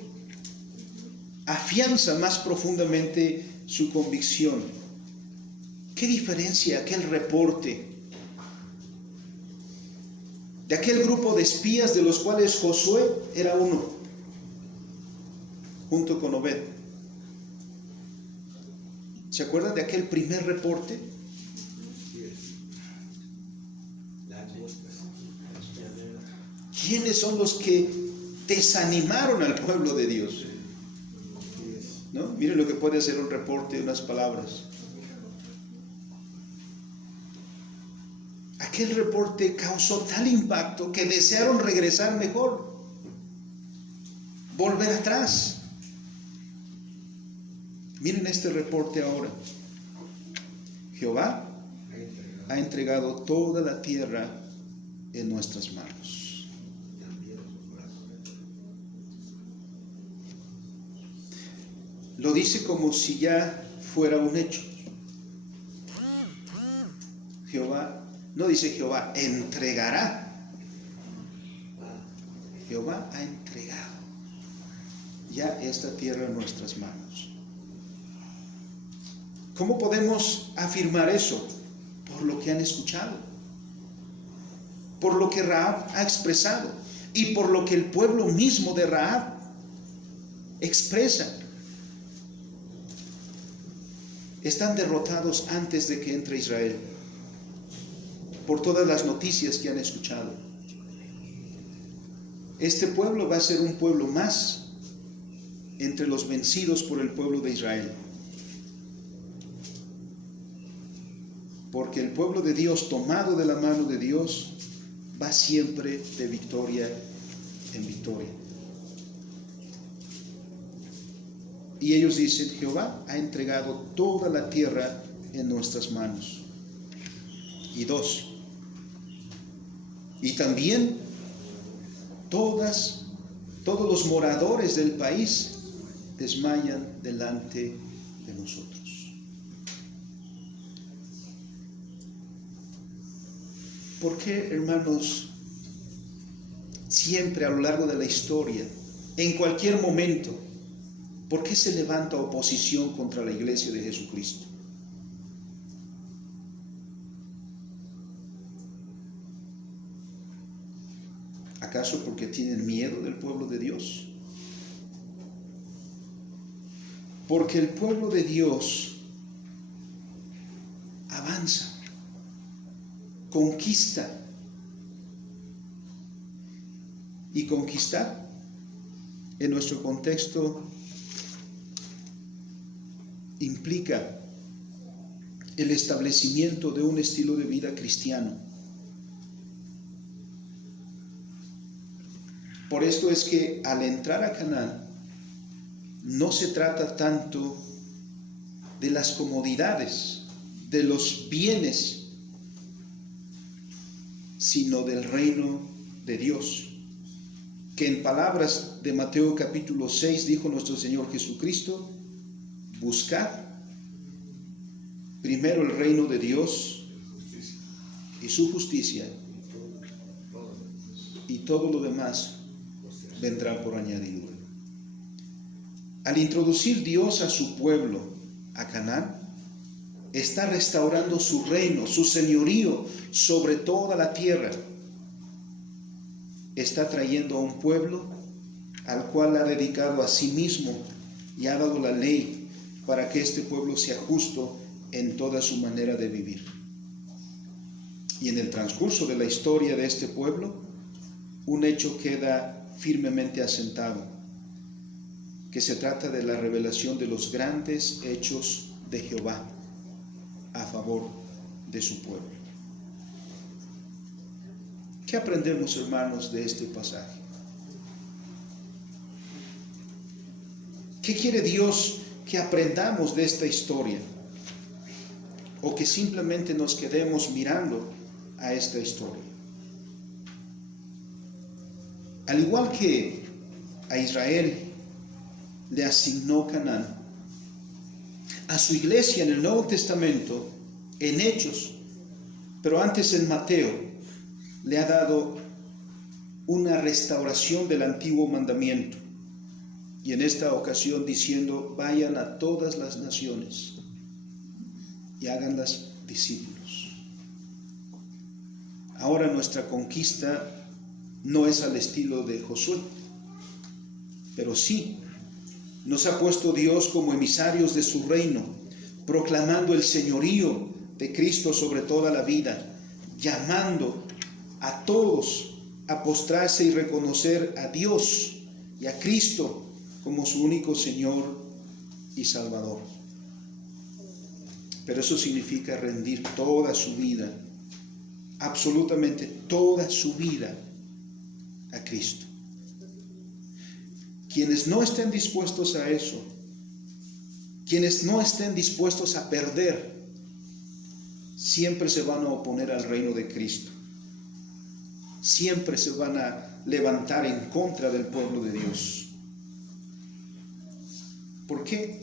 afianza más profundamente su convicción. ¿Qué diferencia aquel reporte de aquel grupo de espías de los cuales Josué era uno, junto con Obed? ¿Se acuerdan de aquel primer reporte? ¿Quiénes son los que desanimaron al pueblo de Dios? ¿No? Miren lo que puede hacer un reporte de unas palabras. Aquel reporte causó tal impacto que desearon regresar mejor, volver atrás. Miren este reporte ahora. Jehová ha entregado toda la tierra en nuestras manos. Lo dice como si ya fuera un hecho. Jehová, no dice Jehová entregará. Jehová ha entregado ya esta tierra en nuestras manos. ¿Cómo podemos afirmar eso? Por lo que han escuchado, por lo que Rahab ha expresado y por lo que el pueblo mismo de Rahab expresa. Están derrotados antes de que entre Israel, por todas las noticias que han escuchado. este pueblo va a ser un pueblo más entre los vencidos por el pueblo de Israel. Porque el pueblo de Dios, tomado de la mano de Dios, va siempre de victoria en victoria. Y ellos dicen, Jehová ha entregado toda la tierra en nuestras manos. Y 2, y también todos los moradores del país desmayan delante de nosotros. ¿Por qué, hermanos, siempre a lo largo de la historia, en cualquier momento, por qué se levanta oposición contra la iglesia de Jesucristo? ¿Acaso porque tienen miedo del pueblo de Dios? Porque el pueblo de Dios avanza, conquista. Y conquistar, en nuestro contexto, implica el establecimiento de un estilo de vida cristiano. Por esto es que al entrar a Canaán, no se trata tanto de las comodidades, de los bienes, sino del reino de Dios, que en palabras de Mateo capítulo 6 dijo nuestro Señor Jesucristo: buscad primero el reino de Dios y su justicia, y todo lo demás vendrá por añadidura. Al introducir Dios a su pueblo, a Canaán, está restaurando su reino, su señorío sobre toda la tierra. Está trayendo a un pueblo al cual ha dedicado a sí mismo y ha dado la ley para que este pueblo sea justo en toda su manera de vivir. Y en el transcurso de la historia de este pueblo, un hecho queda firmemente asentado, que se trata de la revelación de los grandes hechos de Jehová a favor de su pueblo. ¿Qué aprendemos, hermanos, de este pasaje? ¿Qué quiere Dios que aprendamos de esta historia? ¿O que simplemente nos quedemos mirando a esta historia? Al igual que a Israel le asignó Canaán, a su iglesia en el Nuevo Testamento, en Hechos, pero antes en Mateo, le ha dado una restauración del antiguo mandamiento. Y en esta ocasión diciendo: vayan a todas las naciones y háganlas discípulos. Ahora nuestra conquista no es al estilo de Josué, pero sí nos ha puesto Dios como emisarios de su reino, proclamando el señorío de Cristo sobre toda la vida, llamando a todos a postrarse y reconocer a Dios y a Cristo como su único Señor y Salvador. Pero eso significa rendir toda su vida, absolutamente toda su vida, a Cristo. Quienes no estén dispuestos a eso, quienes no estén dispuestos a perder, siempre se van a oponer al reino de Cristo. Siempre se van a levantar en contra del pueblo de Dios. ¿Por qué?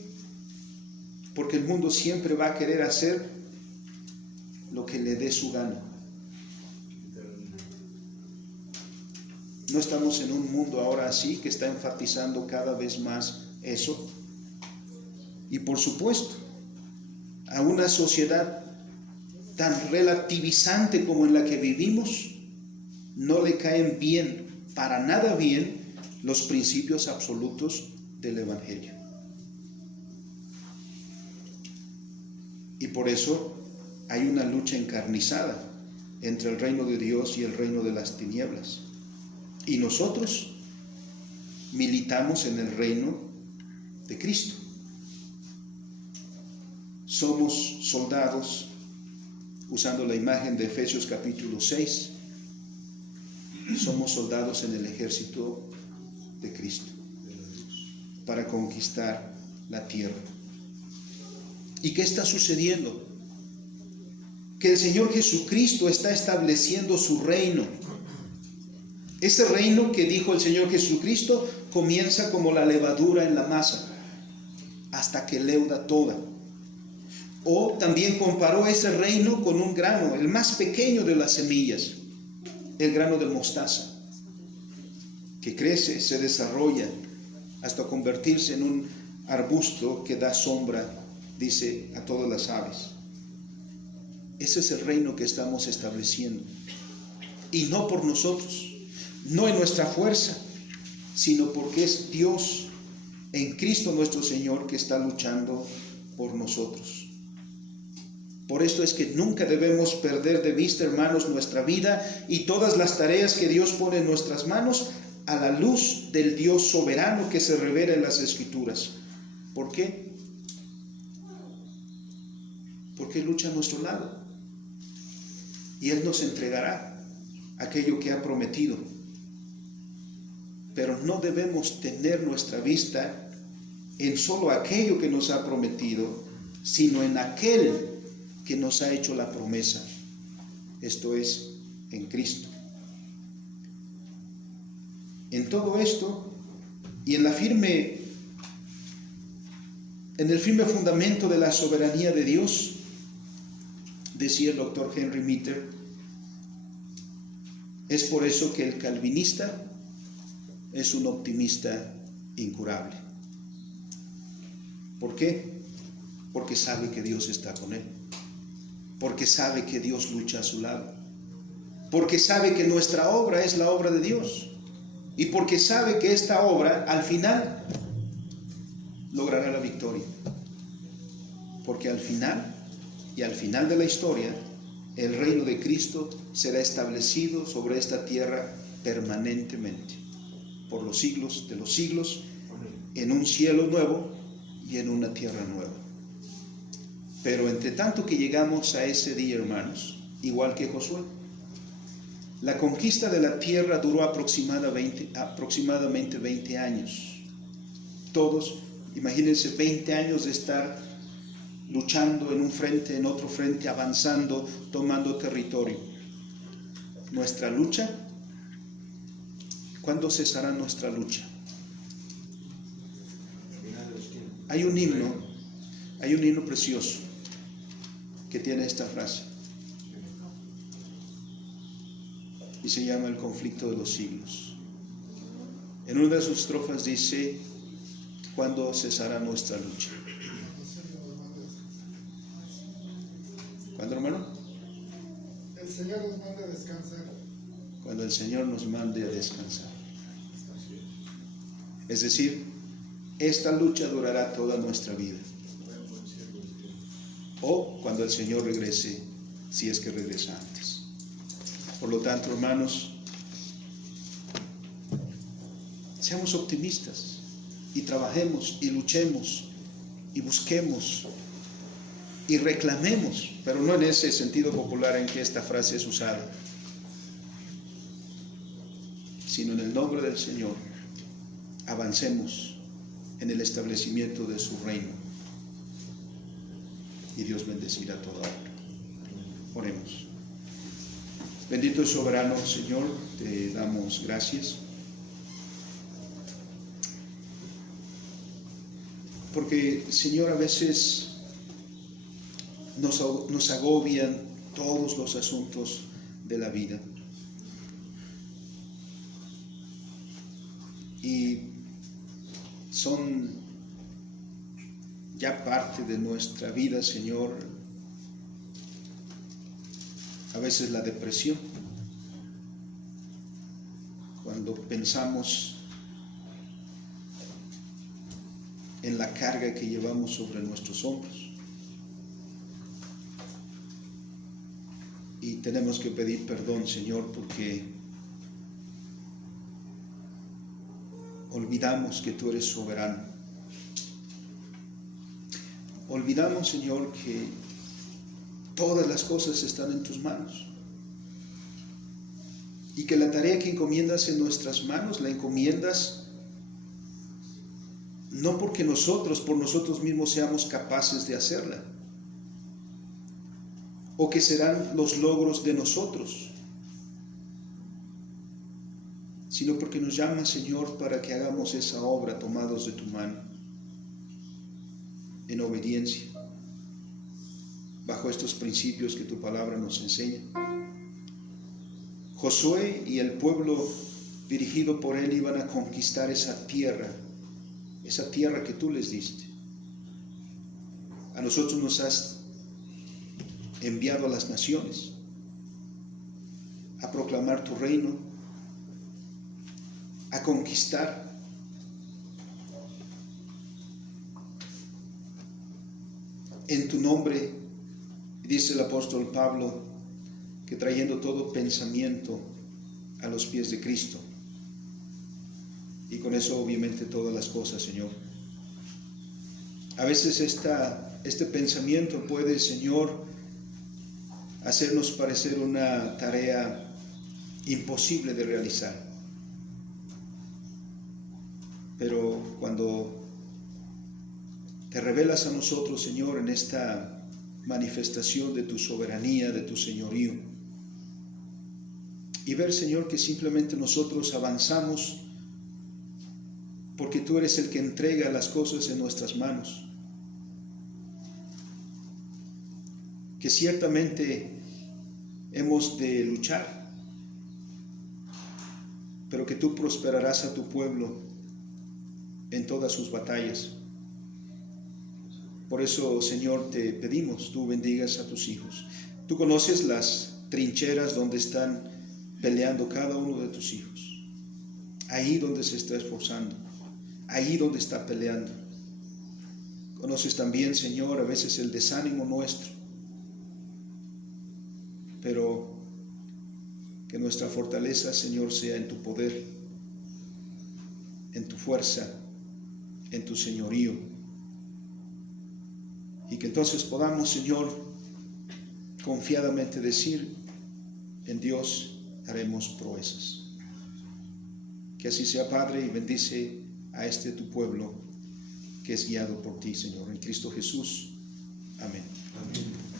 Porque el mundo siempre va a querer hacer lo que le dé su gana. ¿No estamos en un mundo ahora así que está enfatizando cada vez más eso? Y por supuesto, a una sociedad tan relativizante como en la que vivimos, no le caen bien, para nada bien, los principios absolutos del Evangelio. Y por eso hay una lucha encarnizada entre el reino de Dios y el reino de las tinieblas. Y nosotros militamos en el reino de Cristo. Somos soldados, usando la imagen de Efesios capítulo 6, somos soldados en el ejército de Cristo para conquistar la tierra. ¿Y qué está sucediendo? Que el Señor Jesucristo está estableciendo su reino. Ese reino que dijo el Señor Jesucristo comienza como la levadura en la masa, hasta que leuda toda. O también comparó ese reino con un grano, el más pequeño de las semillas, el grano de mostaza, que crece, se desarrolla hasta convertirse en un arbusto que da sombra, dice, a todas las aves. Ese es el reino que estamos estableciendo. Y no por nosotros, no en nuestra fuerza, sino porque es Dios en Cristo nuestro Señor que está luchando por nosotros. Por esto es que nunca debemos perder de vista, hermanos, nuestra vida y todas las tareas que Dios pone en nuestras manos a la luz del Dios soberano que se revela en las Escrituras. ¿Por qué? Porque Él lucha a nuestro lado y Él nos entregará aquello que ha prometido. Pero no debemos tener nuestra vista en solo aquello que nos ha prometido, sino en aquel que nos ha hecho la promesa, esto es, en Cristo. En todo esto y en el firme fundamento de la soberanía de Dios, decía el doctor Henry Mitter, es por eso que el calvinista es un optimista incurable. ¿Por qué? Porque sabe que Dios está con él. Porque sabe que Dios lucha a su lado. Porque sabe que nuestra obra es la obra de Dios. Y porque sabe que esta obra al final logrará la victoria. Porque al final de la historia, el reino de Cristo será establecido sobre esta tierra permanentemente, por los siglos de los siglos, en un cielo nuevo y en una tierra nueva. Pero entre tanto que llegamos a ese día, hermanos, igual que Josué, la conquista de la tierra duró aproximadamente 20 años. Todos, imagínense 20 años de estar luchando en un frente, en otro frente, avanzando, tomando territorio. Nuestra lucha, ¿cuándo cesará nuestra lucha? Hay un himno precioso que tiene esta frase y se llama El conflicto de los siglos. En una de sus estrofas dice: ¿cuándo cesará nuestra lucha? ¿Cuándo, hermano? El Señor nos manda a descansar. Cuando el Señor nos mande a descansar. Es decir, esta lucha durará toda nuestra vida. O cuando el Señor regrese, si es que regresa antes. Por lo tanto, hermanos, seamos optimistas y trabajemos y luchemos y busquemos y reclamemos, pero no en ese sentido popular en que esta frase es usada, sino en el nombre del Señor, avancemos en el establecimiento de su reino. Y Dios bendecirá toda obra. Oremos. Bendito y soberano Señor, te damos gracias, porque Señor, a veces nos agobian todos los asuntos de la vida. Y son ya parte de nuestra vida, Señor, a veces la depresión, cuando pensamos en la carga que llevamos sobre nuestros hombros. Y tenemos que pedir perdón, Señor, porque olvidamos que tú eres soberano. Olvidamos, Señor, que todas las cosas están en tus manos. Y que la tarea que encomiendas en nuestras manos, la encomiendas no porque nosotros, por nosotros mismos, seamos capaces de hacerla, o que serán los logros de nosotros, sino porque nos llamas, Señor, para que hagamos esa obra tomados de tu mano, en obediencia, bajo estos principios que tu palabra nos enseña. Josué y el pueblo dirigido por él iban a conquistar esa tierra que tú les diste. A nosotros nos has enviado a las naciones a proclamar tu reino, a conquistar. En tu nombre, dice el apóstol Pablo, que trayendo todo pensamiento a los pies de Cristo. Y con eso obviamente todas las cosas, Señor. A veces este pensamiento puede, Señor, hacernos parecer una tarea imposible de realizar. Pero cuando te revelas a nosotros, Señor, en esta manifestación de tu soberanía, de tu señorío, y ver, Señor, que simplemente nosotros avanzamos porque tú eres el que entrega las cosas en nuestras manos, que ciertamente hemos de luchar, pero que tú prosperarás a tu pueblo en todas sus batallas. Por eso, Señor, te pedimos, tú bendigas a tus hijos. Tú conoces las trincheras donde están peleando cada uno de tus hijos, ahí donde se está esforzando, ahí donde está peleando. Conoces también, Señor, a veces el desánimo nuestro, pero que nuestra fortaleza, Señor, sea en tu poder, en tu fuerza, en tu señorío, y que entonces podamos, Señor, confiadamente decir: en Dios haremos proezas. Que así sea, Padre, y bendice a tu pueblo que es guiado por ti, Señor, en Cristo Jesús. Amén. Amén.